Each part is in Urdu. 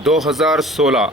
2016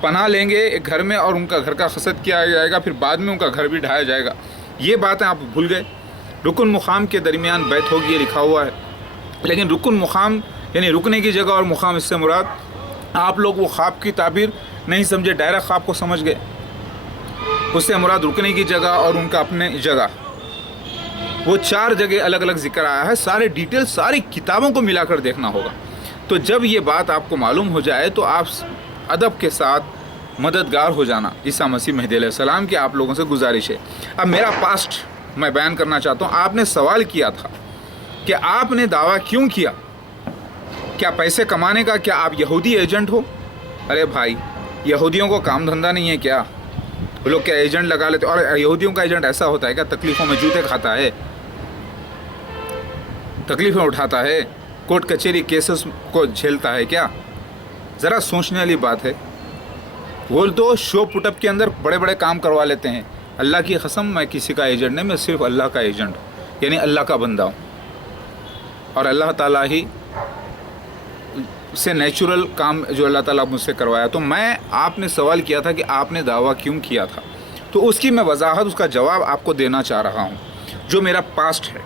پناہ لیں گے ایک گھر میں اور ان کا گھر کا خصد کیا جائے گا، پھر بعد میں ان کا گھر بھی ڈھایا جائے گا. یہ باتیں آپ بھول گئے. رکن مقام کے درمیان بیت ہوگی یہ لکھا ہوا ہے، لیکن رکن مقام یعنی رکنے کی جگہ اور مقام اس سے مراد آپ لوگ وہ خواب کی تعبیر نہیں سمجھے، ڈائریکٹ خواب کو سمجھ گئے. اس سے مراد رکنے کی جگہ اور ان کا اپنے جگہ، وہ 4 جگہ الگ الگ ذکر آیا ہے. سارے ڈیٹیل ساری کتابوں کو ملا کر دیکھنا ہوگا. تو جب یہ بات آپ کو معلوم ہو جائے تو آپ ادب کے ساتھ مددگار ہو جانا. عیسیٰ مسیح مہدی علیہ السلام کی آپ لوگوں سے گزارش ہے. اب میرا پاسٹ میں بیان کرنا چاہتا ہوں. آپ نے سوال کیا تھا کہ آپ نے دعویٰ کیوں کیا؟ کیا پیسے کمانے کا؟ کیا آپ یہودی ایجنٹ ہو؟ ارے بھائی، یہودیوں کو کام دھندہ نہیں ہے کیا؟ وہ لوگ کیا ایجنٹ لگا لیتے؟ اور یہودیوں کا ایجنٹ ایسا ہوتا ہے کیا تکلیفوں میں جوتے کھاتا ہے، تکلیفیں اٹھاتا ہے، کورٹ کچہری کیسز کو جھیلتا ہے کیا؟ ذرا سوچنے والی بات ہے. وہ تو شو پٹ اپ کے اندر بڑے بڑے کام کروا لیتے ہیں. اللہ کی قسم میں کسی کا ایجنٹ نہیں، میں صرف اللہ کا ایجنٹ ہوں، یعنی اللہ کا بندہ ہوں. اور اللہ تعالیٰ ہی سے نیچرل کام جو اللہ تعالیٰ مجھ سے کروایا. تو میں آپ نے سوال کیا تھا کہ آپ نے دعویٰ کیوں کیا تھا، تو اس کی میں وضاحت، اس کا جواب آپ کو دینا چاہ رہا ہوں جو میرا پاسٹ ہے.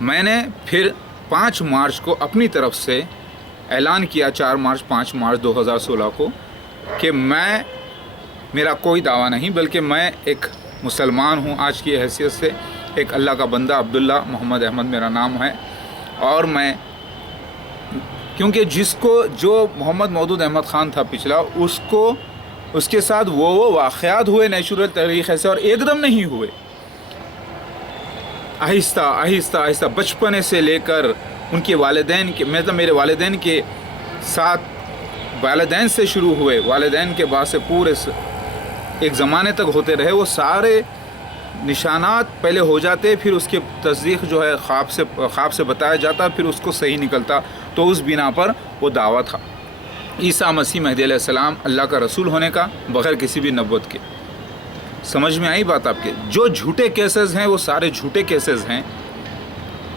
میں نے پھر 5 مارچ کو اپنی طرف سے اعلان کیا، 5 مارچ 2016 کو، کہ میرا کوئی دعویٰ نہیں، بلکہ میں ایک مسلمان ہوں آج کی حیثیت سے، ایک اللہ کا بندہ. عبداللہ محمد احمد میرا نام ہے. اور میں کیونکہ جو محمد مودود احمد خان تھا پچھلا، اس کے ساتھ وہ واقعات ہوئے نیچرل طریقے سے، اور ایک دم نہیں ہوئے، آہستہ آہستہ آہستہ بچپنے سے لے کر ان کے والدین کے، مطلب میرے والدین کے ساتھ، والدین سے شروع ہوئے، والدین کے بعد سے پورے ایک زمانے تک ہوتے رہے. وہ سارے نشانات پہلے ہو جاتے، پھر اس کی تصدیق جو ہے خواب سے بتایا جاتا، پھر اس کو صحیح نکلتا. تو اس بنا پر وہ دعویٰ تھا عیسیٰ مسیح مہدی علیہ السلام اللہ کا رسول ہونے کا، بغیر کسی بھی نبوت کے. سمجھ میں آئی بات آپ کے؟ جو جھوٹے کیسز ہیں وہ سارے جھوٹے کیسز ہیں،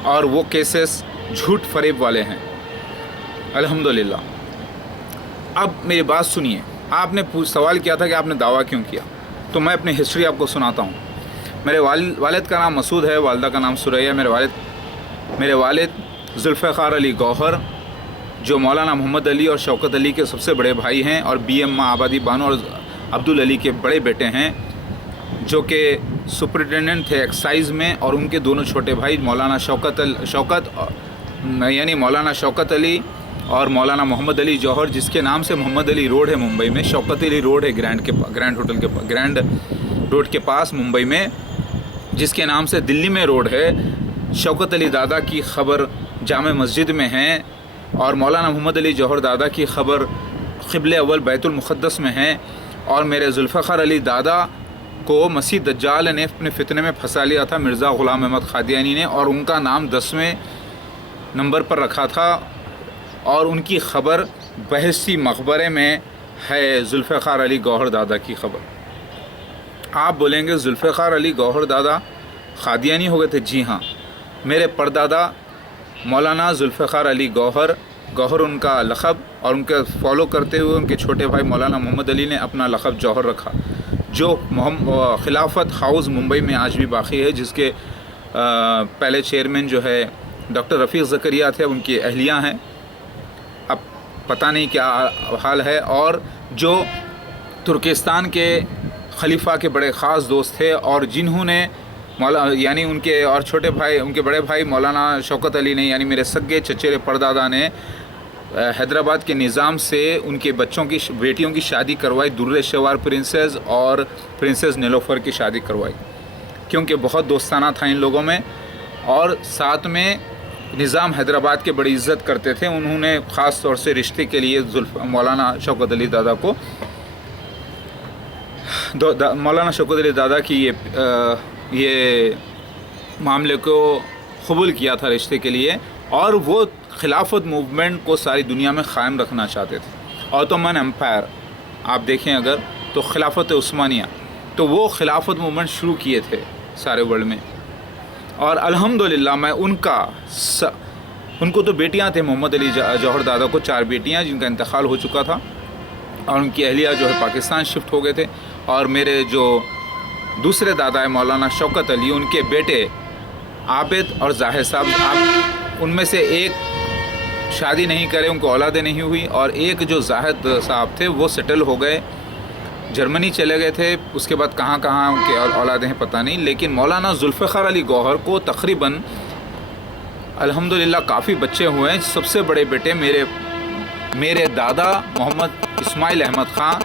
اور وہ کیسز جھوٹ فریب والے ہیں. الحمدللہ. اب میری بات سنیے. آپ نے سوال کیا تھا کہ آپ نے دعویٰ کیوں کیا، تو میں اپنی ہسٹری آپ کو سناتا ہوں. میرے والد کا نام مسعود ہے، والدہ کا نام سریہ. میرے والد ذوالفقار علی گوہر، جو مولانا محمد علی اور شوکت علی کے سب سے بڑے بھائی ہیں، اور بی ایم آبادی بانو اور عبدال علی کے بڑے بیٹے ہیں، جو کہ سپرنٹینڈنٹ تھے ایکسائز میں. اور ان کے دونوں چھوٹے بھائی مولانا یعنی مولانا شوکت علی اور مولانا محمد علی جوہر، جس کے نام سے محمد علی روڈ ہے ممبئی میں، شوکت علی روڈ ہے گرینڈ روڈ کے پاس ممبئی میں، جس کے نام سے دلی میں روڈ ہے. شوکت علی دادا کی خبر جامع مسجد میں ہے، اور مولانا محمد علی جوہر دادا کی خبر قبلہ اول بیت المقدس میں ہے. اور میرے ذوالفقار علی دادا کو مسیح دجال نے اپنے فتنے میں پھنسا لیا تھا مرزا غلام احمد قادیانی نے، اور ان کا نام 10ویں نمبر پر رکھا تھا. اور ان کی خبر بہشتی مقبرے میں ہے، ذوالفقار علی گوہر دادا کی خبر. آپ بولیں گے ذوالفقار علی گوہر دادا قادیانی ہو گئے تھے؟ جی ہاں. میرے پردادا مولانا ذوالفقار علی گوہر ان کا لقب، اور ان کے فالو کرتے ہوئے ان کے چھوٹے بھائی مولانا محمد علی نے اپنا لقب جوہر رکھا، جو خلافت ہاؤس ممبئی میں آج بھی باقی ہے، جس کے پہلے چیئرمین جو ہے ڈاکٹر رفیق زکریہ تھے، ان کی اہلیہ ہیں. اب پتہ نہیں کیا حال ہے. اور جو ترکستان کے خلیفہ کے بڑے خاص دوست تھے، اور جنہوں نے یعنی ان کے اور چھوٹے بھائی، ان کے بڑے بھائی مولانا شوکت علی نے، یعنی میرے سگے چچیرے پردادا نے حیدرآباد کے نظام سے ان کے بیٹیوں کی شادی کروائی. در شوار پرنسز اور پرنسز نیلوفر کی شادی کروائی، کیونکہ بہت دوستانہ تھا ان لوگوں میں. اور ساتھ میں نظام حیدرآباد کے بڑی عزت کرتے تھے. انہوں نے خاص طور سے رشتے کے لیے مولانا شوکت علی دادا کو، مولانا شوکت علی دادا کی یہ معاملے کو قبول کیا تھا رشتے کے لیے. اور وہ خلافت موومنٹ کو ساری دنیا میں قائم رکھنا چاہتے تھے. عثمان امپائر آپ دیکھیں اگر تو خلافت عثمانیہ، تو وہ خلافت موومنٹ شروع کیے تھے سارے ورلڈ میں. اور الحمدللہ میں ان کو تو بیٹیاں تھے، محمد علی جوہر دادا کو 4 بیٹیاں، جن کا انتقال ہو چکا تھا. اور ان کی اہلیہ جو ہے پاکستان شفٹ ہو گئے تھے، اور میرے جو دوسرے دادا ہے مولانا شوکت علی، ان کے بیٹے عابد اور ظاہر صاحب، ان میں سے ایک شادی نہیں کرے، ان کو اولادیں نہیں ہوئی، اور ایک جو زاہد صاحب تھے وہ سیٹل ہو گئے، جرمنی چلے گئے تھے، اس کے بعد کہاں کہاں ان کے اولادیں ہیں پتہ نہیں۔ لیکن مولانا ذوالفقار علی گوہر کو تقریباً الحمدللہ کافی بچے ہوئے ہیں۔ سب سے بڑے بیٹے میرے دادا محمد اسماعیل احمد خان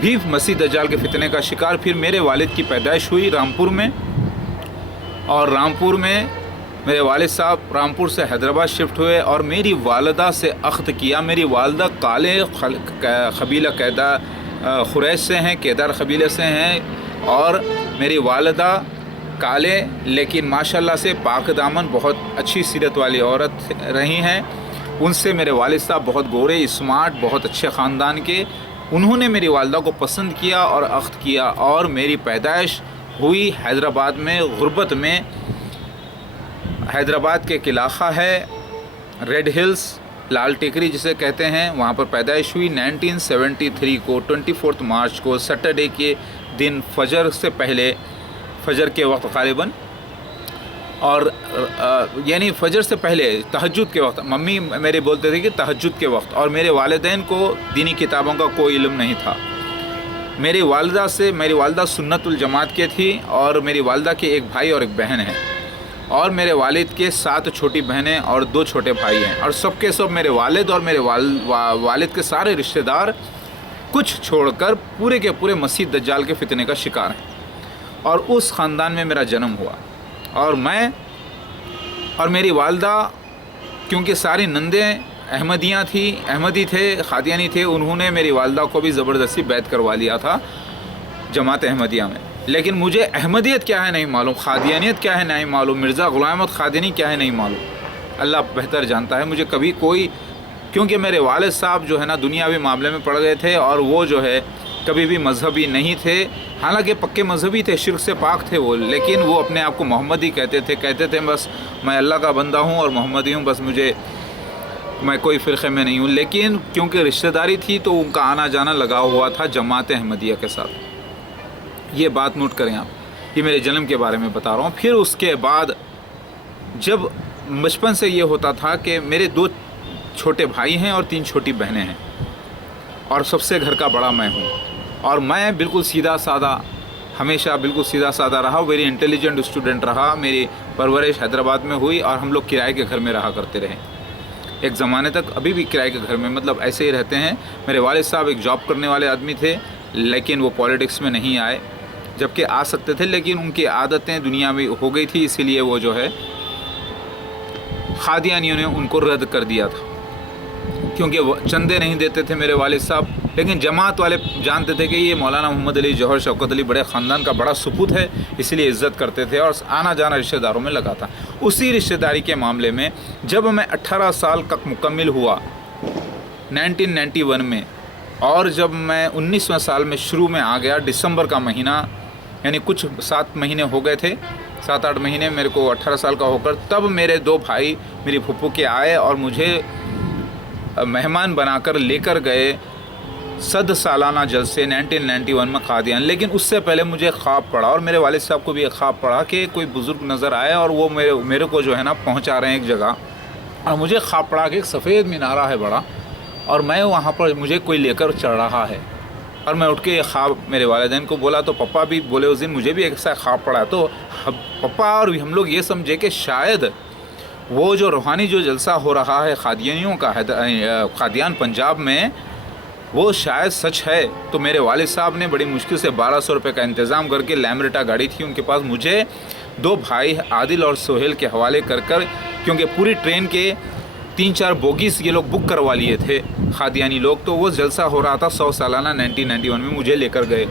بھی مسیح دجال کے فتنے کا شکار۔ پھر میرے والد کی پیدائش ہوئی رامپور میں، اور رامپور میں میرے والد صاحب رامپور سے حیدرآباد شفٹ ہوئے، اور میری والدہ سے عقد کیا۔ میری والدہ کالے قبیلہ قریش سے ہیں، کیدار قبیلے سے ہیں، اور میری والدہ کالے لیکن ماشاءاللہ سے پاک دامن بہت اچھی سیرت والی عورت رہی ہیں۔ ان سے میرے والد صاحب بہت گورے، اسمارٹ، بہت اچھے خاندان کے، انہوں نے میری والدہ کو پسند کیا اور عقد کیا، اور میری پیدائش ہوئی حیدرآباد میں، غربت میں۔ حیدرآباد کے ایک علاقہ ہے ریڈ ہلز، لال ٹیکری جسے کہتے ہیں، وہاں پر پیدائش ہوئی 1973 کو 24 مارچ کو، سیٹرڈے کے دن فجر سے پہلے، فجر کے وقت غالباً، اور یعنی فجر سے پہلے تہجد کے وقت، ممی میرے بولتے تھے کہ تہجد کے وقت، اور میرے والدین کو دینی کتابوں کا کوئی علم نہیں تھا۔ میری والدہ سنت الجماعت کے تھی، اور میری والدہ کے ایک بھائی اور ایک بہن ہے، اور میرے والد کے 7 چھوٹی بہنیں اور 2 چھوٹے بھائی ہیں، اور سب کے سب میرے والد اور میرے والد کے سارے رشتہ دار کچھ چھوڑ کر پورے کے پورے مسیح دجال کے فتنے کا شکار ہیں۔ اور اس خاندان میں میرا جنم ہوا، اور میں اور میری والدہ، کیونکہ ساری نندیں احمدی تھے، قادیانی تھے، انہوں نے میری والدہ کو بھی زبردستی بیعت کروا لیا تھا جماعت احمدیہ میں۔ لیکن مجھے احمدیت کیا ہے نہیں معلوم، قادیانیت کیا ہے نہیں معلوم، مرزا غلام احمد قادیانی کیا ہے نہیں معلوم، اللہ بہتر جانتا ہے۔ مجھے کبھی کیونکہ میرے والد صاحب جو ہے نا دنیاوی معاملے میں پڑ گئے تھے، اور وہ جو ہے کبھی بھی مذہبی نہیں تھے، حالانکہ پکے مذہبی تھے، شرک سے پاک تھے وہ، لیکن وہ اپنے آپ کو محمدی کہتے تھے بس میں اللہ کا بندہ ہوں اور محمدی ہوں، بس میں کوئی فرقے میں نہیں ہوں۔ لیکن کیونکہ رشتہ داری تھی تو ان کا آنا جانا لگا ہوا تھا جماعت احمدیہ کے ساتھ۔ یہ بات نوٹ کریں آپ، یہ میرے جنم کے بارے میں بتا رہا ہوں۔ پھر اس کے بعد جب بچپن سے یہ ہوتا تھا کہ میرے 2 چھوٹے بھائی ہیں اور 3 چھوٹی بہنیں ہیں، اور سب سے گھر کا بڑا میں ہوں، اور میں بالکل سیدھا سادہ، ہمیشہ بالکل سیدھا سادہ رہا، ویری انٹیلیجنٹ اسٹوڈنٹ رہا۔ میری پرورش حیدرآباد میں ہوئی، اور ہم لوگ کرائے کے گھر میں رہا کرتے رہے ایک زمانے تک، ابھی بھی کرائے کے گھر میں، مطلب ایسے ہی رہتے ہیں۔ میرے والد صاحب ایک جاب کرنے والے آدمی تھے، لیکن وہ پولیٹکس میں نہیں آئے، جبکہ آ سکتے تھے، لیکن ان کی عادتیں دنیا میں ہو گئی تھی، اسی لیے وہ جو ہے قادیانیوں نے ان کو رد کر دیا تھا، کیونکہ وہ چندے نہیں دیتے تھے میرے والد صاحب۔ لیکن جماعت والے جانتے تھے کہ یہ مولانا محمد علی جوہر شوکت علی بڑے خاندان کا بڑا سپوت ہے، اس لیے عزت کرتے تھے، اور آنا جانا رشتہ داروں میں لگا تھا۔ اسی رشتہ داری کے معاملے میں جب میں 18 سال تک مکمل ہوا 1991 میں، اور جب میں 19ویں سال میں شروع میں آ گیا، دسمبر کا مہینہ، یعنی کچھ 7 مہینے ہو گئے تھے، 7-8 مہینے میرے کو 18 سال کا ہو کر، تب میرے 2 بھائی میری پھپھو کے آئے اور مجھے مہمان بنا کر لے کر گئے 100 سالانہ جلسے 1991 میں قادیان۔ لیکن اس سے پہلے مجھے خواب پڑا، اور میرے والد صاحب کو بھی ایک خواب پڑا کہ کوئی بزرگ نظر آئے، اور وہ میرے کو جو ہے نا پہنچا رہے ہیں ایک جگہ، اور مجھے خواب پڑا کہ ایک سفید مینارہ ہے بڑا، اور میں وہاں پر مجھے کوئی لے کر چڑھ رہا ہے۔ اور میں اٹھ کے یہ خواب میرے والدین کو بولا، تو پپا بھی بولے اس دن مجھے بھی ایسا خواب پڑا، تو پپا اور ہم لوگ یہ سمجھے کہ شاید وہ جو روحانی جو جلسہ ہو رہا ہے قادیانیوں کا قادیان پنجاب میں، وہ شاید سچ ہے۔ تو میرے والد صاحب نے بڑی مشکل سے 1200 روپے کا انتظام کر کے، لیمریٹا گاڑی تھی ان کے پاس، مجھے 2 بھائی عادل اور سہیل کے حوالے کر کیونکہ پوری ٹرین کے 3-4 بوگیز یہ لوگ بک کروا لیے تھے قادیانی لوگ، تو وہ جلسہ ہو رہا تھا 100 سالانہ 1991 میں، مجھے لے کر گئے،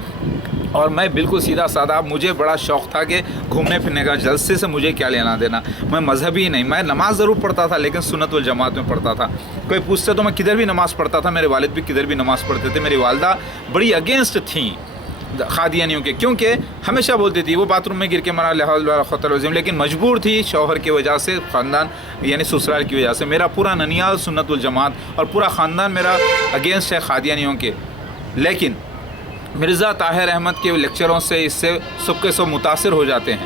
اور میں بالکل سیدھا سادہ، مجھے بڑا شوق تھا کہ گھومنے پھرنے کا، جلسے سے مجھے کیا لینا دینا، میں مذہبی نہیں، میں نماز ضرور پڑھتا تھا لیکن سنت والجماعت میں پڑھتا تھا۔ کوئی پوچھتا تو میں کدھر بھی نماز پڑھتا تھا، میرے والد بھی کدھر بھی نماز پڑھتے تھے، میری والدہ بڑی اگینسٹ تھیں قادیانیوں کے، کیونکہ ہمیشہ بولتی تھی وہ باتھ روم میں گر کے مرا لہٰذا، لیکن مجبور تھی شوہر کی وجہ سے، خاندان یعنی سسرال کی وجہ سے۔ میرا پورا ننیال سنت الجماعت اور پورا خاندان میرا اگینسٹ ہے قادیانیوں کے، لیکن مرزا طاہر احمد کے لیکچروں سے اس سے سب کے سب متاثر ہو جاتے ہیں۔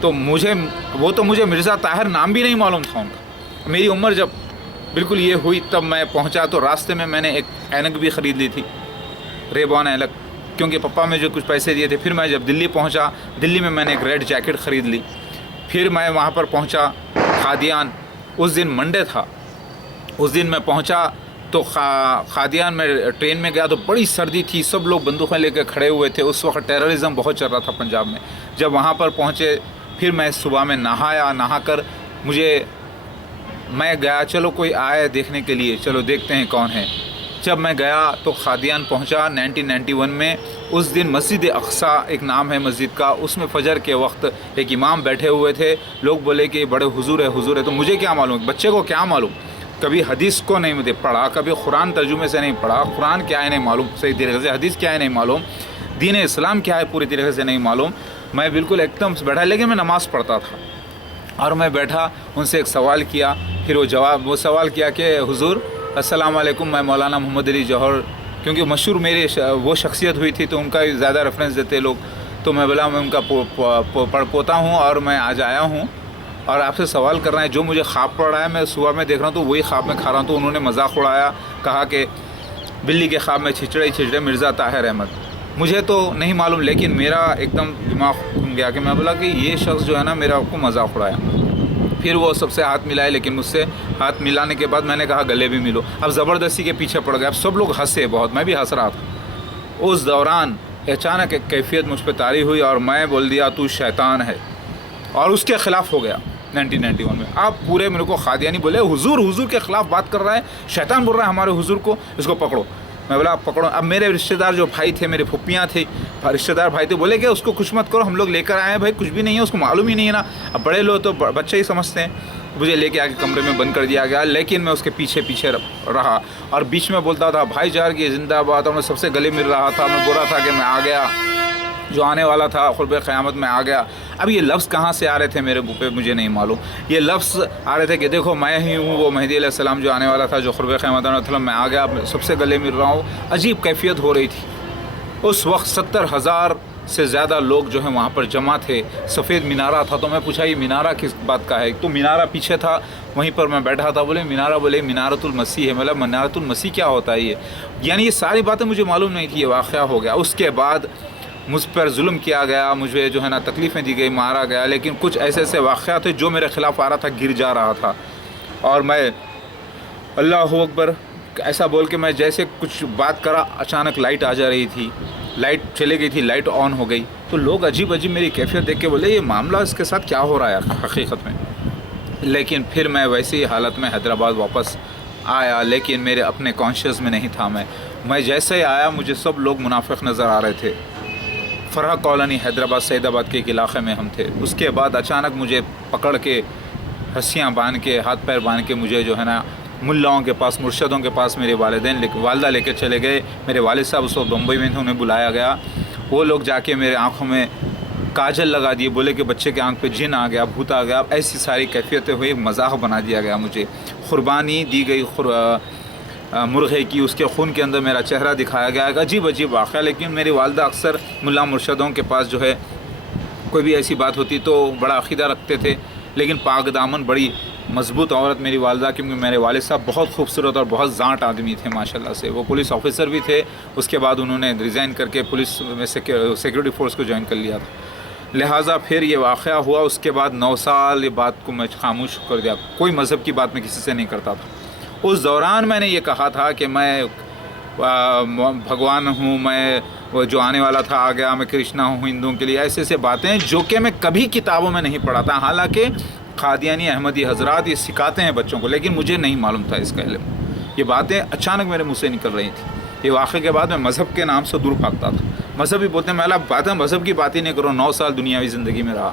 تو مجھے مرزا طاہر نام بھی نہیں معلوم تھا ان کا۔ میری عمر جب بالکل یہ ہوئی تب میں پہنچا، تو راستے میں نے ایک اینک بھی خرید لی تھی، ریبان اینک، کیونکہ پپا میں جو کچھ پیسے دیے تھے۔ پھر میں جب دلی پہنچا، دلی میں نے ایک ریڈ جیکٹ خرید لی۔ پھر میں وہاں پر پہنچا قادیان، اس دن منڈے تھا، اس دن میں پہنچا تو قادیان میں ٹرین میں گیا تو بڑی سردی تھی، سب لوگ بندوقیں لے کے کھڑے ہوئے تھے، اس وقت ٹیررزم بہت چل رہا تھا پنجاب میں۔ جب وہاں پر پہنچے پھر میں صبح میں نہایا، نہا کر میں گیا، چلو کوئی آئے دیکھنے کے لیے، چلو دیکھتے ہیں کون ہے۔ جب میں گیا تو قادیان پہنچا 1991 میں، اس دن مسجد اقصیٰ ایک نام ہے مسجد کا، اس میں فجر کے وقت ایک امام بیٹھے ہوئے تھے، لوگ بولے کہ بڑے حضور ہے، تو مجھے کیا معلوم، بچے کو کیا معلوم، کبھی حدیث کو نہیں پڑھا، کبھی قرآن ترجمے سے نہیں پڑھا، قرآن کیا ہے نہیں معلوم صحیح طریقے سے، حدیث کیا ہے نہیں معلوم، دین اسلام کیا ہے پوری طریقے سے نہیں معلوم۔ میں بالکل ایک دم سے بیٹھا، لیکن میں نماز پڑھتا تھا، اور میں بیٹھا، ان سے ایک سوال کیا، پھر وہ سوال کیا کہ حضور السلام علیکم، میں مولانا محمد علی جوہر، کیونکہ مشہور میری وہ شخصیت ہوئی تھی تو ان کا زیادہ ریفرنس دیتے لوگ، تو میں بولا میں ان کا پوتا ہوں اور میں آج آیا ہوں اور آپ سے سوال کر رہے ہیں، جو مجھے خواب پڑ رہا ہے میں صبح میں دیکھ رہا ہوں تو وہی خواب میں کھا رہا ہوں۔ تو انہوں نے مذاق اڑایا، کہا کہ بلی کے خواب میں چھچڑے مرزا طاہر احمد۔ مجھے تو نہیں معلوم، لیکن میرا ایک دم دماغ گھوم گیا کہ میں بولا کہ یہ شخص جو ہے نا میرا کو مذاق اڑایا۔ پھر وہ سب سے ہاتھ ملائے، لیکن مجھ سے ہاتھ ملانے کے بعد میں نے کہا گلے بھی ملو، اب زبردستی کے پیچھے پڑ گئے، اب سب لوگ ہنسے بہت، میں بھی ہنس رہا تھا۔ اس دوران اچانک ایک کیفیت مجھ پہ طاری ہوئی اور میں بول دیا تو شیطان ہے، اور اس کے خلاف ہو گیا 1991 میں۔ آپ پورے میرے کو قادیانی بولے حضور کے خلاف بات کر رہا ہے، شیطان بول رہا ہے ہمارے حضور کو، اس کو پکڑو۔ میں بولا آپ پکڑو۔ اب میرے رشتہ دار جو بھائی تھے، میرے پھپھیاں تھے، رشتہ دار بھائی تھے، بولے کہ اس کو کچھ مت کرو، ہم لوگ لے کر آئے ہیں، بھائی کچھ بھی نہیں ہے، اس کو معلوم ہی نہیں ہے نا۔ اب بڑے لوگ تو بچے ہی سمجھتے ہیں۔ مجھے لے کے آ کے کمرے میں بند کر دیا گیا، لیکن میں اس کے پیچھے رہا اور بیچ میں بولتا تھا بھائی جار کی زندہ باد، اور میں سب سے گلے مل رہا تھا، میں بول رہا تھا کہ میں آ گیا، جو آنے والا تھا قرب قیامت میں آ گیا۔ اب یہ لفظ کہاں سے آ رہے تھے میرے منہ پہ مجھے نہیں معلوم، یہ لفظ آ رہے تھے کہ دیکھو میں ہی ہوں وہ مہدی علیہ السلام جو آنے والا تھا، جو قرب قیامت میں آ گیا، سب سے گلے مل رہا ہوں۔ عجیب کیفیت ہو رہی تھی اس وقت، 70,000 سے زیادہ لوگ جو ہیں وہاں پر جمع تھے، سفید مینارہ تھا۔ تو میں پوچھا یہ مینارہ کس بات کا ہے؟ تو مینارہ پیچھے تھا، وہیں پر میں بیٹھا تھا۔ بولے مینارۃ المسیح ہے۔ مطلب مینارۃ المسیح کیا ہوتا ہے یہ؟ یعنی یہ ساری باتیں مجھے معلوم نہیں تھی، یہ واقعہ ہو گیا۔ اس کے بعد مجھ پر ظلم کیا گیا، مجھے جو ہے نا تکلیفیں دی گئی، مارا گیا، لیکن کچھ ایسے واقعات تھے جو میرے خلاف آ رہا تھا، گر جا رہا تھا، اور میں اللہ اکبر ایسا بول کے میں جیسے کچھ بات کرا، اچانک لائٹ آ جا رہی تھی، لائٹ چلے گئی تھی، لائٹ آن ہو گئی، تو لوگ عجیب میری کیفیت دیکھ کے بولے یہ معاملہ اس کے ساتھ کیا ہو رہا ہے حقیقت میں۔ لیکن پھر میں ویسی حالت میں حیدرآباد واپس آیا، لیکن میرے اپنے کانشیس میں نہیں تھا۔ میں جیسے ہی آیا مجھے سب لوگ منافق نظر آ رہے تھے۔ فرح کالونی حیدرآباد سعید آباد کے ایک علاقے میں ہم تھے۔ اس کے بعد اچانک مجھے پکڑ کے رسیاں باندھ کے، ہاتھ پیر باندھ کے مجھے جو ہے نا ملاؤں کے پاس، مرشدوں کے پاس میرے والدہ لے کے چلے گئے۔ میرے والد صاحب اس وقت بمبئی میں تھے، انہیں بلایا گیا۔ وہ لوگ جا کے میرے آنکھوں میں کاجل لگا دیے، بولے کہ بچے کے آنکھ پہ جن آ گیا، بھوت آ گیا۔ ایسی ساری کیفیتیں ہوئی، مذاق بنا دیا گیا مجھے۔ قربانی دی گئی مرغے کی، اس کے خون کے اندر میرا چہرہ دکھایا گیا، عجیب واقعہ۔ لیکن میری والدہ اکثر ملا مرشدوں کے پاس جو ہے کوئی بھی ایسی بات ہوتی تو بڑا عقیدہ رکھتے تھے، لیکن پاک دامن بڑی مضبوط عورت میری والدہ، کیونکہ میرے والد صاحب بہت خوبصورت اور بہت ذات آدمی تھے ماشاءاللہ سے۔ وہ پولیس آفیسر بھی تھے، اس کے بعد انہوں نے ریزائن کر کے پولیس میں سیکورٹی فورس کو جوائن کر لیا تھا۔ لہٰذا پھر یہ واقعہ ہوا، اس کے بعد 9 سال یہ بات کو میں خاموش کر دیا، کوئی مذہب کی بات میں کسی سے نہیں کرتا تھا۔ اس دوران میں نے یہ کہا تھا کہ میں بھگوان ہوں، میں وہ جو آنے والا تھا آ گیا، میں کرشنا ہوں ہندوؤں کے لیے، ایسے باتیں جو کہ میں کبھی کتابوں میں نہیں پڑھا تھا۔ حالانکہ قادیانی احمدی حضرات یہ سکھاتے ہیں بچوں کو، لیکن مجھے نہیں معلوم تھا اس کا علم۔ یہ باتیں اچانک میرے منہ سے نکل رہی تھیں۔ یہ واقعے کے بعد میں مذہب کے نام سے دور بھاگتا تھا۔ مذہبی بولتے ہیں میں باتیں مذہب کی بات ہی نہیں کروں۔ 9 سال دنیاوی زندگی میں رہا،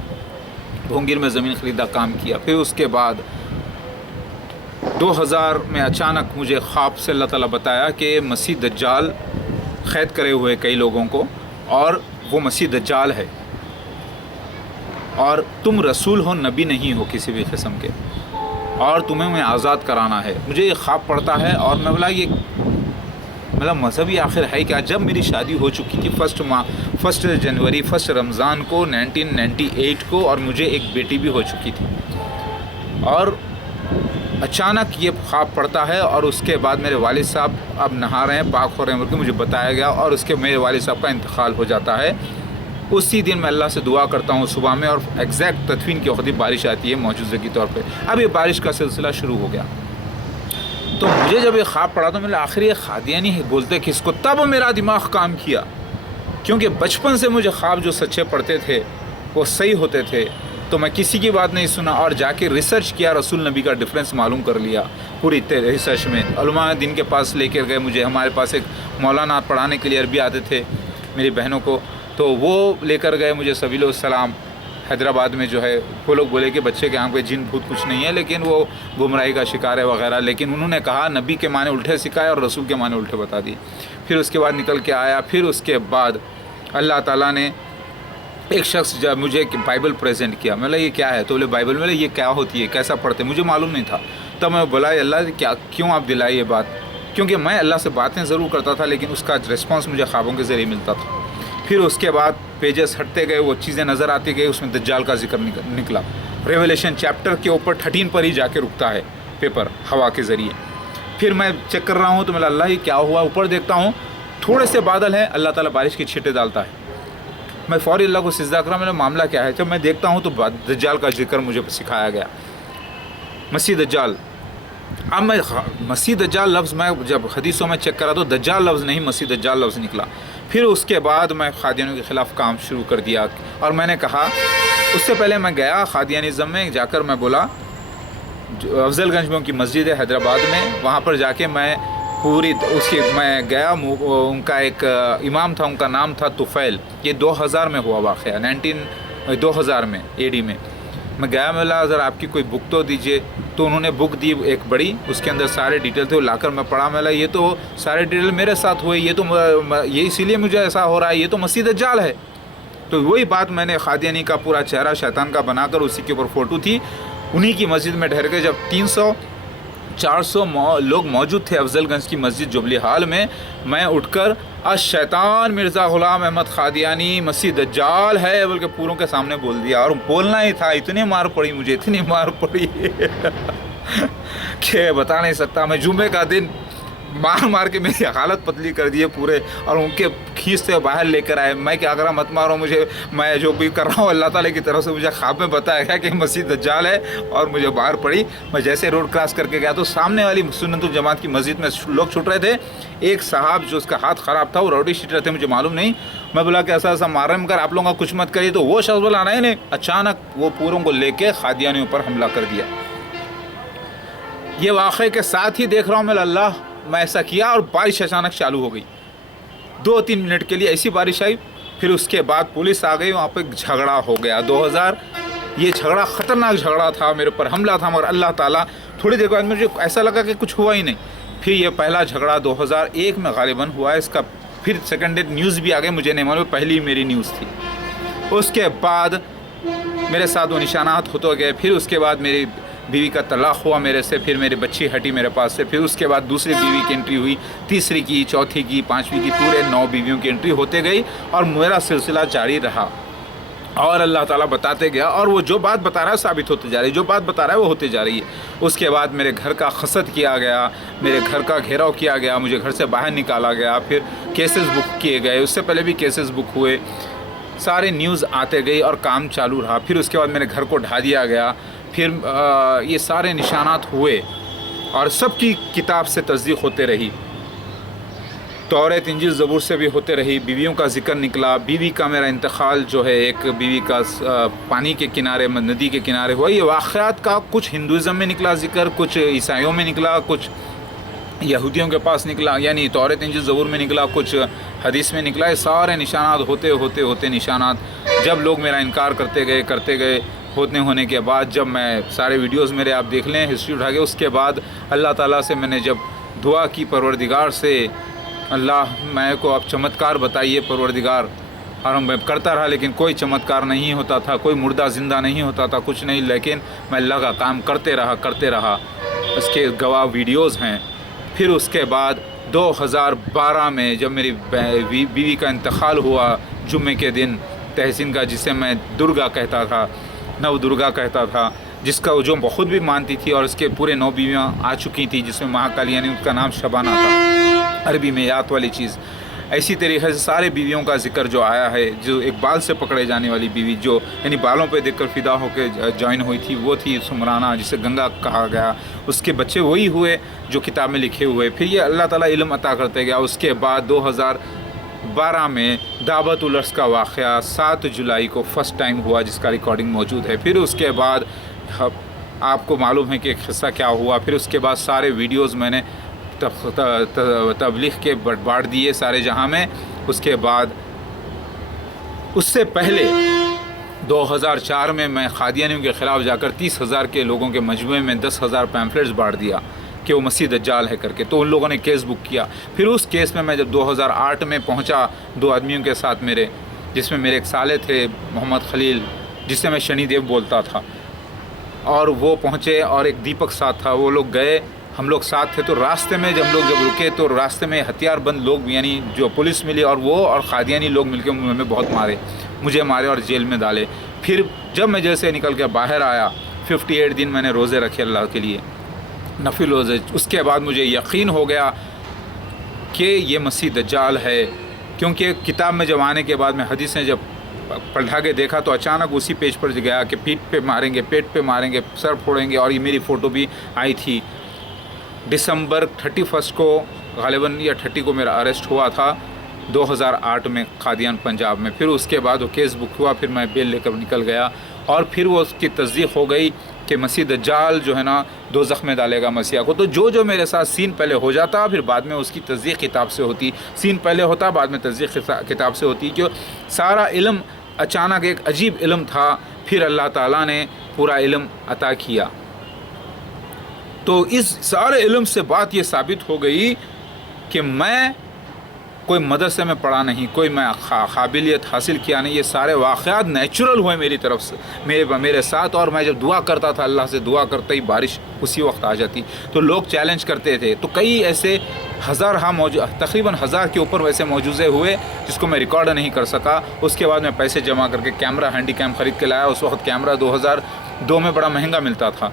بھونگیر میں زمین خریدا، کام کیا۔ پھر اس کے بعد 2000 میں اچانک مجھے خواب سے اللہ تعالیٰ بتایا کہ مسیح دجال قید کرے ہوئے کئی لوگوں کو، اور وہ مسیح دجال ہے، اور تم رسول ہو، نبی نہیں ہو کسی بھی قسم کے، اور تمہیں میں آزاد کرانا ہے۔ مجھے یہ خواب پڑتا ہے، اور میں بولا یہ مطلب مذہبی آخر ہے کیا؟ جب میری شادی ہو چکی تھی 1 جنوری 1 رمضان کو 1998 کو، اور مجھے ایک بیٹی بھی ہو چکی تھی، اور اچانک یہ خواب پڑتا ہے، اور اس کے بعد میرے والد صاحب اب نہا رہے ہیں، پاک ہو رہے ہیں بلکہ مجھے بتایا گیا، اور اس کے میرے والد صاحب کا انتقال ہو جاتا ہے۔ اسی دن میں اللہ سے دعا کرتا ہوں صبح میں، اور ایگزیکٹ تدفین کے وقت ہی بارش آتی ہے معجزے طور پہ۔ اب یہ بارش کا سلسلہ شروع ہو گیا، تو مجھے جب یہ خواب پڑا تو میں نے آخر یہ قادیانی ہے بولتے کس کو؟ تب میرا دماغ کام کیا، کیونکہ بچپن سے مجھے خواب جو سچے پڑتے تھے وہ صحیح ہوتے تھے، تو میں کسی کی بات نہیں سنا، اور جا کے ریسرچ کیا، رسول نبی کا ڈفرینس معلوم کر لیا پوری ریسرچ میں۔ علماء دین کے پاس لے کر گئے مجھے، ہمارے پاس ایک مولانا پڑھانے کے لیے عربی آتے تھے میری بہنوں کو، تو وہ لے کر گئے مجھے سبیل السلام حیدرآباد میں جو ہے۔ وہ لوگ بولے کہ بچے کے آنکھ پہ جن بھوت کچھ نہیں ہے، لیکن وہ گمراہی کا شکار ہے وغیرہ، لیکن انہوں نے کہا نبی کے معنی الٹے سکھائے اور رسول کے معنی الٹے بتا دی۔ پھر اس کے بعد نکل کے آیا، پھر اس کے بعد اللہ تعالیٰ نے ایک شخص جب مجھے بائبل پریزنٹ کیا، میں بولا یہ کیا ہے؟ تو بولے بائبل میں یہ کیا ہوتی ہے، کیسا پڑھتے؟ مجھے معلوم نہیں تھا، تب میں بولا اللہ کیا کیوں آپ دلائے یہ بات، کیونکہ میں اللہ سے باتیں ضرور کرتا تھا لیکن اس کا رسپانس مجھے خوابوں کے ذریعے ملتا تھا۔ پھر اس کے بعد پیجز ہٹتے گئے، وہ چیزیں نظر آتی گئی، اس میں دجال کا ذکر نکلا۔ ریولیشن چیپٹر کے اوپر 13 پر ہی جا کے رکتا ہے پیپر ہوا کے ذریعے۔ پھر میں چیک کر رہا ہوں تو میں اللہ یہ کیا ہوا، اوپر دیکھتا ہوں تھوڑے سے بادل ہیں، اللہ تعالیٰ بارش کی چھینٹیں ڈالتا ہے۔ میں فوری اللہ کو سجدہ کرا، میرا معاملہ کیا ہے؟ جب میں دیکھتا ہوں تو دجال کا ذکر مجھے سکھایا گیا، مسیح دجال۔ اب میں مسیح دجال لفظ میں جب حدیثوں میں چیک کرا تو دجال لفظ نہیں مسیح دجال لفظ نکلا۔ پھر اس کے بعد میں قادیانیوں کے خلاف کام شروع کر دیا، اور میں نے کہا اس سے پہلے میں گیا قادیانیزم میں جا کر میں بولا افضل گنج میں ان کی مسجد ہے حیدرآباد میں، وہاں پر جا کے میں پوری اس کی میں گیا، ان کا ایک امام تھا، ان کا نام تھا طفیل، یہ 2000 میں ہوا واقعہ، 2000 میں AD میں گیا، میں بولا ذرا آپ کی کوئی بک تو دیجئے، تو انہوں نے بک دی ایک بڑی، اس کے اندر سارے ڈیٹیل تھے، وہ لا کر میں پڑھا، میں بولا یہ تو سارے ڈیٹیل میرے ساتھ ہوئے، یہ اسی لیے مجھے ایسا ہو رہا ہے، یہ تو مسیح دجال ہے۔ تو وہی بات میں نے قادیانی کا پورا چہرہ شیطان کا بنا کر اسی کے اوپر فوٹو تھی، انہی کی مسجد میں ٹھہر کے جب 300-400 لوگ موجود تھے افضل گنج کی مسجد جبلی ہال میں اٹھ کر الشیطان مرزا غلام احمد قادیانی مسیح دجال ہے بلکہ پوروں کے سامنے بول دیا، اور بولنا ہی تھا، اتنی مار پڑی مجھے، اتنی مار پڑی کہ بتا نہیں سکتا۔ میں جمعے کا دن مار کے میری حالت پتلی کر دیے پورے، اور ان کے کھینچتے باہر لے کر آئے۔ میں کیا کرا، مت مارو مجھے، میں جو بھی کر رہا ہوں اللہ تعالیٰ کی طرف سے مجھے خواب میں بتایا گیا کہ مسیح دجال ہے، اور مجھے باہر پڑی۔ میں جیسے روڈ کراس کر کے گیا تو سامنے والی سنت الجماعت کی مسجد میں لوگ چھوٹ رہے تھے، ایک صاحب جو اس کا ہاتھ خراب تھا، وہ راؤڈی شیٹر تھے، مجھے معلوم نہیں، میں بولا کہ ایسا مار رہے ہیں، مگر آپ لوگوں کا کچھ مت کریے، تو وہ شخص بولا نہیں، اچانک وہ پوروں کو لے کے قادیانیوں پر حملہ کر دیا۔ یہ واقعے کے ساتھ ہی دیکھ رہا ہوں میں اللہ، میں ایسا کیا اور بارش اچانک چالو ہو گئی، 2-3 منٹ کے لیے ایسی بارش آئی۔ پھر اس کے بعد پولیس آ گئی، وہاں پہ جھگڑا ہو گیا 2000، یہ جھگڑا خطرناک جھگڑا تھا، میرے اوپر حملہ تھا، مگر اللہ تعالیٰ تھوڑی دیر بعد مجھے ایسا لگا کہ کچھ ہوا ہی نہیں۔ پھر یہ پہلا جھگڑا 2001 میں غالباً ہوا ہے، اس کا پھر سیکنڈ نیوز بھی آ گئی، مجھے نہیں معلوم، پہلی میری نیوز تھی۔ اس کے بعد میرے ساتھ وہ نشانات ہوتے گئے، پھر اس کے بعد میری بیوی کا طلاق ہوا میرے سے، پھر میری بچی ہٹی میرے پاس سے، پھر اس کے بعد دوسری بیوی کی انٹری ہوئی، تیسری کی، چوتھی کی، 5ویں کی، پورے 9 بیویوں کی انٹری ہوتے گئی، اور میرا سلسلہ جاری رہا، اور اللہ تعالیٰ بتاتے گیا، اور وہ جو بات بتا رہا ہے ثابت ہوتے جا رہی ہے، جو بات بتا رہا ہے وہ ہوتے جا رہی ہے۔ اس کے بعد میرے گھر کا قصد کیا گیا، میرے گھر کا گھیراؤ کیا گیا، مجھے گھر سے باہر نکالا گیا، پھر کیسز بک کیے گئے، اس سے پہلے بھی کیسز بک ہوئے، سارے نیوز آتے گئی اور کام چالو رہا۔ پھر اس کے بعد میرے گھر کو ڈھا دیا گیا، پھر یہ سارے نشانات ہوئے، اور سب کی کتاب سے تصدیق ہوتے رہی، توریت انجیل زبور سے بھی ہوتے رہی، بیویوں کا ذکر نکلا، بیوی کا میرا انتقال جو ہے ایک بیوی کا پانی کے کنارے ندی کے کنارے ہوا۔ یہ واقعات کا کچھ ہندوازم میں نکلا ذکر، کچھ عیسائیوں میں نکلا، کچھ یہودیوں کے پاس نکلا، یعنی توریت انجیل زبور میں نکلا، کچھ حدیث میں نکلا۔ یہ سارے نشانات ہوتے نشانات جب لوگ میرا انکار کرتے گئے ہونے کے بعد، جب میں سارے ویڈیوز میرے آپ دیکھ لیں ہسٹری اٹھا کے، اس کے بعد اللہ تعالیٰ سے میں نے جب دعا کی پروردگار سے، اللہ میں کو آپ چمتکار بتائیے پروردگار، اور میں کرتا رہا، لیکن کوئی چمتکار نہیں ہوتا تھا، کوئی مردہ زندہ نہیں ہوتا تھا، کچھ نہیں، لیکن میں اللہ کا کام کرتے رہا۔ اس کے گواہ ویڈیوز ہیں۔ پھر اس کے بعد 2012 میں جب میری بیوی کا انتقال ہوا جمعے کے دن، تحسین کا، جسے میں درگا کہتا تھا، نو درگا کہتا تھا، جس کا جو خود بھی مانتی تھی، اور اس کے پورے 9 بیویاں آ چکی تھیں، جس میں مہاکالی یعنی اس کا نام شبانہ تھا، عربی میں یات والی چیز۔ ایسی طریقے سے سارے بیویوں کا ذکر جو آیا ہے، جو ایک بال سے پکڑے جانے والی بیوی، جو یعنی بالوں پہ دیکھ کر فدا ہو کے جوائن ہوئی تھی، وہ تھی سمرانہ، جسے گنگا کہا گیا۔ اس کے بچے وہی ہوئے جو کتاب میں لکھے ہوئے۔ پھر یہ اللہ تعالیٰ علم عطا کرتے گیا۔ اس کے بعد 2012 میں دعوت العرس کا واقعہ 7 جولائی کو فرسٹ ٹائم ہوا، جس کا ریکارڈنگ موجود ہے۔ پھر اس کے بعد آپ کو معلوم ہے کہ ایک قصہ کیا ہوا۔ پھر اس کے بعد سارے ویڈیوز میں نے تبلیغ کے بانٹ دیے سارے جہاں میں۔ اس کے بعد اس سے پہلے 2004 میں قادیانیوں کے خلاف جا کر 30,000 کے لوگوں کے مجموعے میں 10,000 پیمفلیٹس بانٹ دیا کہ وہ مسیح دجال ہے کر کے، تو ان لوگوں نے کیس بک کیا۔ پھر اس کیس میں جب 2008 میں پہنچا 2 آدمیوں کے ساتھ میرے، جس میں میرے ایک سالے تھے محمد خلیل، جسے میں شنی دیو بولتا تھا، اور وہ پہنچے، اور ایک دیپک ساتھ تھا، وہ لوگ گئے، ہم لوگ ساتھ تھے۔ تو راستے میں جب رکے تو راستے میں ہتھیار بند لوگ، یعنی جو پولیس ملی، اور وہ اور قادیانی لوگ مل کے ہمیں بہت مجھے مارے اور جیل میں ڈالے۔ پھر جب میں جیل سے نکل کے باہر آیا، 58 دن میں نے روزے رکھے اللہ کے لیے، نفل روزے۔ اس کے بعد مجھے یقین ہو گیا کہ یہ مسیح دجال ہے، کیونکہ کتاب میں جب آنے کے بعد میں حدیثیں جب پلٹا کے دیکھا تو اچانک اسی پیج پر گیا کہ پیٹھ پہ ماریں گے، پیٹ پہ ماریں گے، سر پھوڑیں گے، اور یہ میری فوٹو بھی آئی تھی۔ دسمبر 31 کو غالباً یا 30 کو میرا اریسٹ ہوا تھا 2008 میں قادیان پنجاب میں۔ پھر اس کے بعد وہ کیس بک ہوا، پھر میں بیل لے کر نکل گیا، اور پھر وہ اس کی تصدیق ہو گئی کہ مسیح دجال جو ہے نا دوزخ میں ڈالے گا مسیح کو۔ تو جو میرے ساتھ سین پہلے ہو جاتا، پھر بعد میں اس کی تصدیق کتاب سے ہوتی، سین پہلے ہوتا، بعد میں تصدیق کتاب سے ہوتی، کہ سارا علم اچانک ایک عجیب علم تھا، پھر اللہ تعالیٰ نے پورا علم عطا کیا۔ تو اس سارے علم سے بات یہ ثابت ہو گئی کہ میں کوئی مدرسے میں پڑھا نہیں، کوئی میں قابلیت حاصل کیا نہیں، یہ سارے واقعات نیچرل ہوئے میری طرف سے، میرے ساتھ۔ اور میں جب دعا کرتا تھا اللہ سے، دعا کرتے ہی بارش اسی وقت آ جاتی۔ تو لوگ چیلنج کرتے تھے، تو کئی ایسے تقریباً 1000 کے اوپر ویسے معجزے ہوئے جس کو میں ریکارڈ نہیں کر سکا۔ اس کے بعد میں پیسے جمع کر کے کیمرہ ہینڈی کیم خرید کے لایا۔ اس وقت کیمرہ 2002 میں بڑا مہنگا ملتا تھا،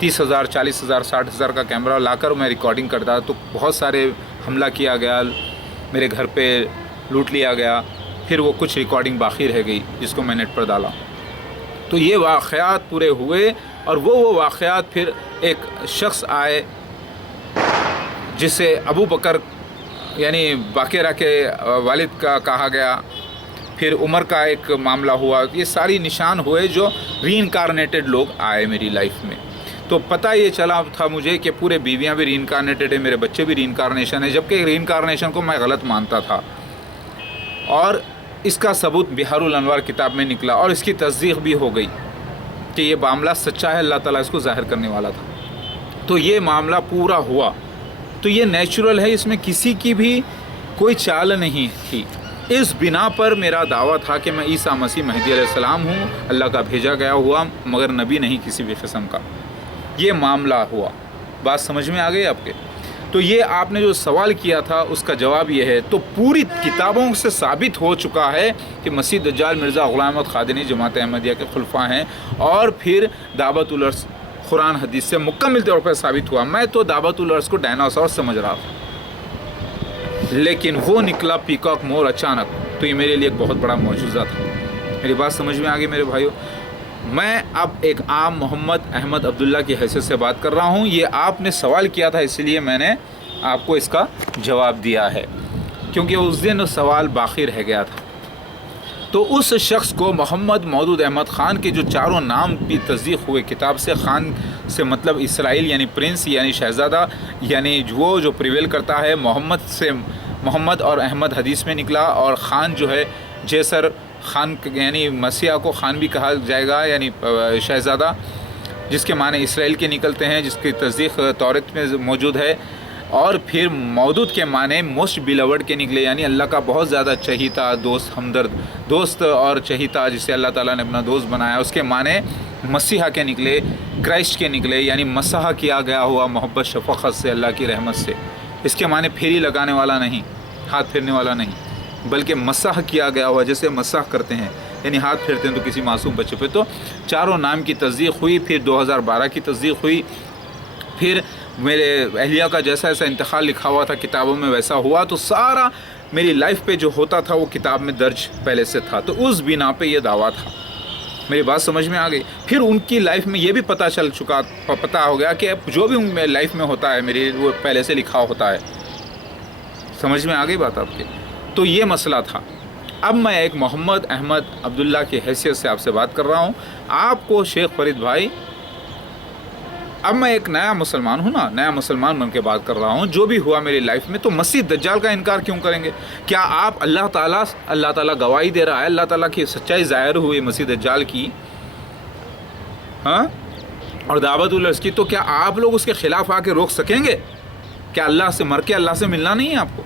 30,000 40,000 60,000 کا کیمرہ لا کر میں ریکارڈنگ کرتا۔ تو بہت سارے حملہ کیا گیا، میرے گھر پہ لوٹ لیا گیا، پھر وہ کچھ ریکارڈنگ باقی رہ گئی جس کو میں نیٹ پر ڈالا۔ تو یہ واقعات پورے ہوئے، اور وہ واقعات پھر ایک شخص آئے جسے ابو بکر یعنی باقیرہ کے والد کا کہا گیا، پھر عمر کا ایک معاملہ ہوا۔ یہ ساری نشان ہوئے جو ری انکارنیٹڈ لوگ آئے میری لائف میں۔ تو پتہ یہ چلا تھا مجھے کہ پورے بیویاں بھی ری انکارنیٹڈ ہیں، میرے بچے بھی ری انکارنیشن ہے، جبکہ ری انکارنیشن کو میں غلط مانتا تھا۔ اور اس کا ثبوت بحار الانوار کتاب میں نکلا، اور اس کی تصدیق بھی ہو گئی کہ یہ معاملہ سچا ہے، اللہ تعالیٰ اس کو ظاہر کرنے والا تھا۔ تو یہ معاملہ پورا ہوا۔ تو یہ نیچرل ہے، اس میں کسی کی بھی کوئی چال نہیں تھی۔ اس بنا پر میرا دعویٰ تھا کہ میں عیسیٰ مسیح مہدی علیہ السلام ہوں، اللہ کا بھیجا گیا ہوا، مگر نبی نہیں کسی بھی قسم کا۔ یہ معاملہ ہوا۔ بات سمجھ میں آ گئی آپ کے؟ تو یہ آپ نے جو سوال کیا تھا اس کا جواب یہ ہے۔ تو پوری کتابوں سے ثابت ہو چکا ہے کہ مسیح دجال مرزا غلام احمد قادیانی جماعت احمدیہ کے خلفاء ہیں، اور پھر دعوت العرس قرآن حدیث سے مکمل طور پر ثابت ہوا۔ میں تو دعوت العرس کو ڈائناسور سمجھ رہا تھا، لیکن وہ نکلا پیکاک مور اچانک۔ تو یہ میرے لیے ایک بہت بڑا معجزہ تھا۔ میری بات سمجھ میں آ گئی میرے بھائیو؟ میں اب ایک عام محمد احمد عبداللہ کی حیثیت سے بات کر رہا ہوں۔ یہ آپ نے سوال کیا تھا، اس لیے میں نے آپ کو اس کا جواب دیا ہے، کیونکہ اس دن سوال باقی رہ گیا تھا۔ تو اس شخص کو محمد مودود احمد خان کے جو چاروں نام بھی تصدیق ہوئے کتاب سے، خان سے مطلب اسرائیل یعنی پرنس یعنی شہزادہ، یعنی وہ جو پریویل کرتا ہے، محمد سے محمد اور احمد حدیث میں نکلا، اور خان جو ہے جیسر خان یعنی مسیح کو خان بھی کہا جائے گا، یعنی شہزادہ، جس کے معنی اسرائیل کے نکلتے ہیں، جس کی تصدیق تورات میں موجود ہے۔ اور پھر مودود کے معنی موسٹ بیلوڈ کے نکلے، یعنی اللہ کا بہت زیادہ چہیتا، دوست، ہمدرد، دوست اور چہیتا جسے اللہ تعالیٰ نے اپنا دوست بنایا، اس کے معنی مسیحا کے نکلے، کرائسٹ کے نکلے، یعنی مسح کیا گیا ہوا محبت شفقت سے، اللہ کی رحمت سے۔ اس کے معنی پھیری لگانے والا نہیں، ہاتھ پھیرنے والا نہیں، بلکہ مسح کیا گیا ہوا، جیسے مسح کرتے ہیں یعنی ہاتھ پھیرتے ہیں تو کسی معصوم بچے پہ۔ تو چاروں نام کی تصدیق ہوئی، پھر 2012 کی تصدیق ہوئی، پھر میرے اہلیہ کا جیسا ایسا انتقال لکھا ہوا تھا کتابوں میں ویسا ہوا، تو سارا میری لائف پہ جو ہوتا تھا وہ کتاب میں درج پہلے سے تھا، تو اس بنا پہ یہ دعویٰ تھا۔ میری بات سمجھ میں آ گئی۔ پھر ان کی لائف میں یہ بھی پتہ ہو گیا کہ جو بھی ان لائف میں ہوتا ہے میری، وہ پہلے سے لکھا ہوتا ہے۔ سمجھ میں آ گئی بات آپ کی؟ تو یہ مسئلہ تھا۔ اب میں ایک محمد احمد عبداللہ کی حیثیت سے آپ سے بات کر رہا ہوں، آپ کو شیخ فرید بھائی، اب میں ایک نیا مسلمان ہوں نا، نیا مسلمان بن کے بات کر رہا ہوں، جو بھی ہوا میری لائف میں، تو مسیح دجال کا انکار کیوں کریں گے؟ کیا آپ اللہ تعالیٰ گواہی دے رہا ہے، اللہ تعالیٰ کی سچائی ظاہر ہوئی مسیح دجال کی، ہاں، اور دعوت الرس کی، تو کیا آپ لوگ اس کے خلاف آ کے روک سکیں گے؟ کیا اللہ سے مر کے اللہ سے ملنا نہیں ہے آپ کو؟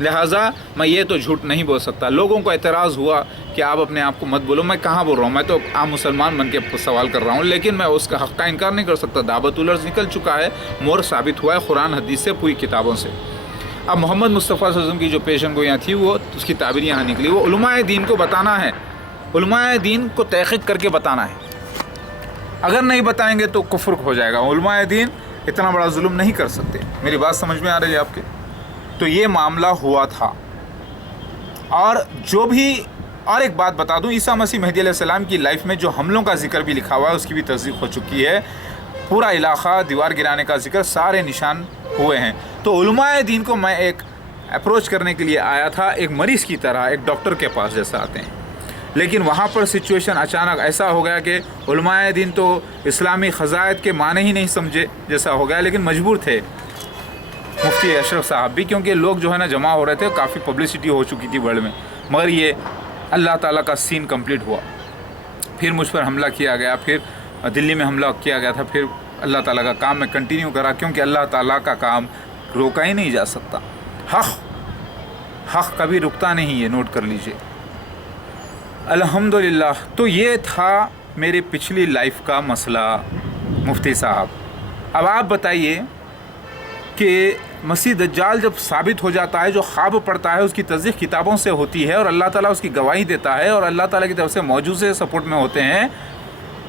لہٰذا میں یہ تو جھوٹ نہیں بول سکتا۔ لوگوں کو اعتراض ہوا کہ آپ اپنے آپ کو مت بولو، میں کہاں بول رہا ہوں، میں تو عام مسلمان بن کے سوال کر رہا ہوں، لیکن میں اس کا حق کا انکار نہیں کر سکتا۔ دعوت الرس نکل چکا ہے، مور ثابت ہوا ہے قرآن حدیث سے، پوری کتابوں سے۔ اب محمد مصطفیٰ صلی اللہ علیہ وسلم کی جو پیشن گوئیاں تھی، وہ اس کی تعبیر یہاں نکلی، وہ علماء دین کو بتانا ہے، علماء دین کو تحقیق کر کے بتانا ہے۔ اگر نہیں بتائیں گے تو کفر ہو جائے گا۔ علماء دین اتنا بڑا ظلم نہیں کر سکتے۔ میری بات سمجھ میں آ رہی ہے آپ کے؟ تو یہ معاملہ ہوا تھا۔ اور جو بھی، اور ایک بات بتا دوں، عیسیٰ مسیح مہدی علیہ السلام کی لائف میں جو حملوں کا ذکر بھی لکھا ہوا ہے، اس کی بھی تصدیق ہو چکی ہے۔ پورا علاقہ، دیوار گرانے کا ذکر، سارے نشان ہوئے ہیں۔ تو علماء دین کو میں ایک اپروچ کرنے کے لیے آیا تھا، ایک مریض کی طرح، ایک ڈاکٹر کے پاس جیسا آتے ہیں، لیکن وہاں پر سچویشن اچانک ایسا ہو گیا کہ علماء دین تو اسلامی قضائت کے معنی ہی نہیں سمجھے جیسا ہو گیا، لیکن مجبور تھے مفتی اشرف صاحب بھی، کیونکہ لوگ جو ہے نا جمع ہو رہے تھے، کافی پبلسٹی ہو چکی تھی ورلڈ میں، مگر یہ اللہ تعالیٰ کا سین کمپلیٹ ہوا۔ پھر مجھ پر حملہ کیا گیا، پھر دلی میں حملہ کیا گیا تھا، پھر اللہ تعالیٰ کا کام میں کنٹینیو کرا، کیونکہ اللہ تعالیٰ کا کام روکا ہی نہیں جا سکتا۔ حق کبھی رکتا نہیں ہے، نوٹ کر لیجئے۔ الحمدللہ۔ تو یہ تھا میری پچھلی لائف کا مسئلہ مفتی صاحب۔ اب آپ بتائیے کہ مسیح دجال جب ثابت ہو جاتا ہے، جو خواب پڑتا ہے، اس کی تصدیق کتابوں سے ہوتی ہے، اور اللہ تعالیٰ اس کی گواہی دیتا ہے، اور اللہ تعالیٰ کی طرف سے معجزے سپورٹ میں ہوتے ہیں،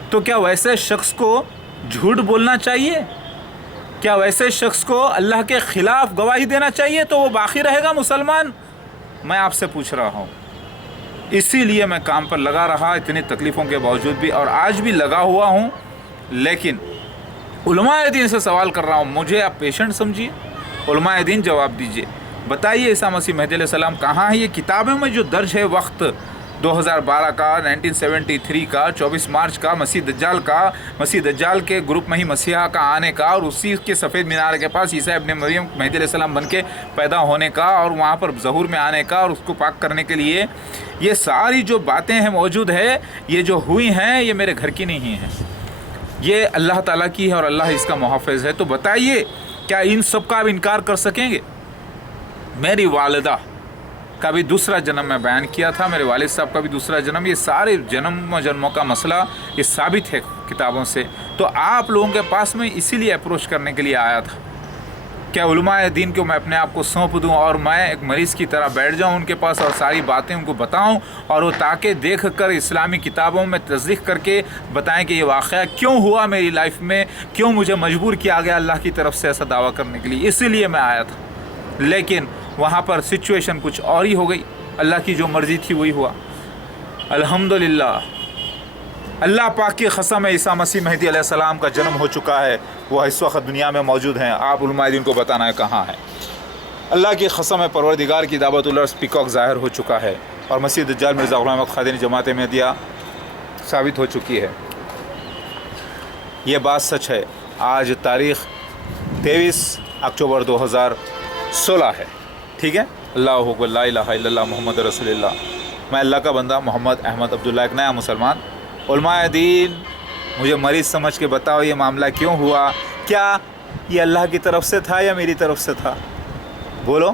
تو کیا ویسے شخص کو جھوٹ بولنا چاہیے؟ کیا ویسے شخص کو اللہ کے خلاف گواہی دینا چاہیے تو وہ باقی رہے گا مسلمان؟ میں آپ سے پوچھ رہا ہوں۔ اسی لیے میں کام پر لگا رہا اتنی تکلیفوں کے باوجود بھی، اور آج بھی لگا ہوا ہوں، لیکن علماء دین سے سوال کر رہا ہوں، مجھے آپ پیشنٹ سمجھیے، علماء دین جواب دیجئے، بتائیے عیسیٰ مسیح مہدی علیہ السلام کہاں ہے؟ یہ کتابوں میں جو درج ہے، وقت 2012 کا، 1973 کا، 24 مارچ کا، مسیح دجال کے گروپ میں ہی مسیحا کا آنے کا، اور اسی کے سفید مینار کے پاس عیسیٰ ابن مریم مہدی علیہ السلام بن کے پیدا ہونے کا، اور وہاں پر ظہور میں آنے کا، اور اس کو پاک کرنے کے لیے یہ ساری جو باتیں ہیں موجود ہے، یہ جو ہوئی ہیں، یہ میرے گھر کی نہیں ہیں، یہ اللہ تعالیٰ کی ہے، اور اللہ اس کا محافظ ہے۔ تو بتائیے کیا ان سب کا آپ انکار کر سکیں گے؟ میری والدہ کا بھی دوسرا جنم میں بیان کیا تھا، میرے والد صاحب کا بھی دوسرا جنم، یہ سارے جنموں کا مسئلہ یہ ثابت ہے کتابوں سے۔ تو آپ لوگوں کے پاس میں اسی لیے اپروچ کرنے کے لیے آیا تھا، کیا علماء دین کو میں اپنے آپ کو سونپ دوں، اور میں ایک مریض کی طرح بیٹھ جاؤں ان کے پاس، اور ساری باتیں ان کو بتاؤں، اور وہ تاکہ دیکھ کر اسلامی کتابوں میں تصدیق کر کے بتائیں کہ یہ واقعہ کیوں ہوا میری لائف میں، کیوں مجھے مجبور کیا گیا اللہ کی طرف سے ایسا دعویٰ کرنے کے لیے۔ اسی لیے میں آیا تھا، لیکن وہاں پر سچویشن کچھ اور ہی ہو گئی، اللہ کی جو مرضی تھی وہی ہوا۔ الحمدللہ، اللہ پاک کی قسم ہے، عیسیٰ مسیح مہدی علیہ السلام کا جنم ہو چکا ہے، وہ اس وقت دنیا میں موجود ہیں، آپ علماء دین کو بتانا ہے کہاں ہے۔ اللہ کی قسم ہے، پروردگار کی دعوت الرس پیکاک ظاہر ہو چکا ہے، اور مسیح دجال مرزا غلام احمد قادری جماعت احمدیہ ثابت ہو چکی ہے۔ یہ بات سچ ہے۔ آج تاریخ 23 اکتوبر 2016 ہے، ٹھیک ہے؟ اللہ اکبر، لا الہ الا اللہ محمد رسول اللہ۔ میں اللہ کا بندہ محمد احمد عبداللہ، ایک نیا مسلمان۔ علماء دین مجھے مریض سمجھ کے بتاؤ یہ معاملہ کیوں ہوا؟ کیا یہ اللہ کی طرف سے تھا یا میری طرف سے تھا؟ بولو.